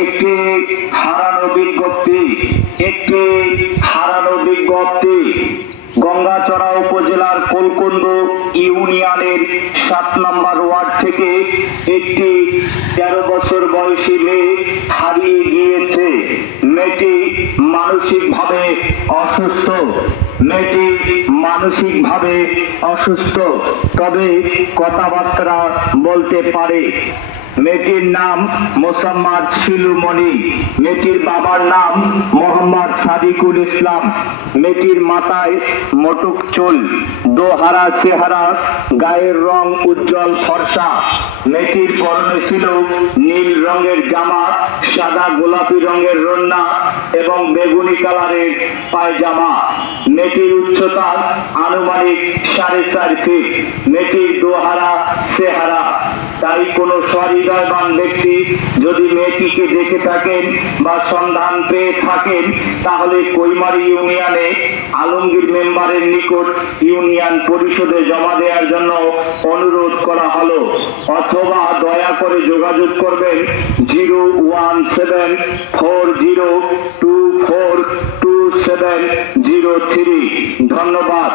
একটি হারানো বিজ্ঞপ্তি গঙ্গাচড়া উপজেলার কোলকুন্দ ইউনিয়নের 7 নম্বর ওয়ার্ড থেকে একটি 13 বছর বয়সী মেয়ে হারিয়ে গিয়েছে। মেয়েটি মানসিকভাবে অসুস্থ, তবে কথাবার্তা বলতে পারে। মেয়েটির নাম মোসাম্মদ শিলুমণি। মেয়েটির বাবার নাম মোহাম্মদ সাদিকুল ইসলাম। মেয়েটির মাথায় মোটক চুল, দোহারা চেহারা, গায়ের রং উজ্জ্বল ফর্সা। মেয়েটির পরনে ছিল নীল রঙের জামা, সাদা গোলাপি রঙের রন্না এবং বেগুনি কালারের পায়জামা। মেয়েটির উচ্চতা আনুমানিক 4.5 ফিট। মেয়েটির দোহারা চেহারা। তাই কোনো সহৃদয়বান ব্যক্তি যদি মেয়েটিকে দেখে থাকেন বা সন্ধান পেয়ে থাকেন, তাহলে কৈমারি ইউনিয়নে আলমগীর মেম্বারের নিকট ইউনিয়ন পরিষদে জমা দেওয়ার জন্য অনুরোধ করা হলো, অথবা দয়া করে যোগাযোগ করবেন 01740242703। ধন্যবাদ।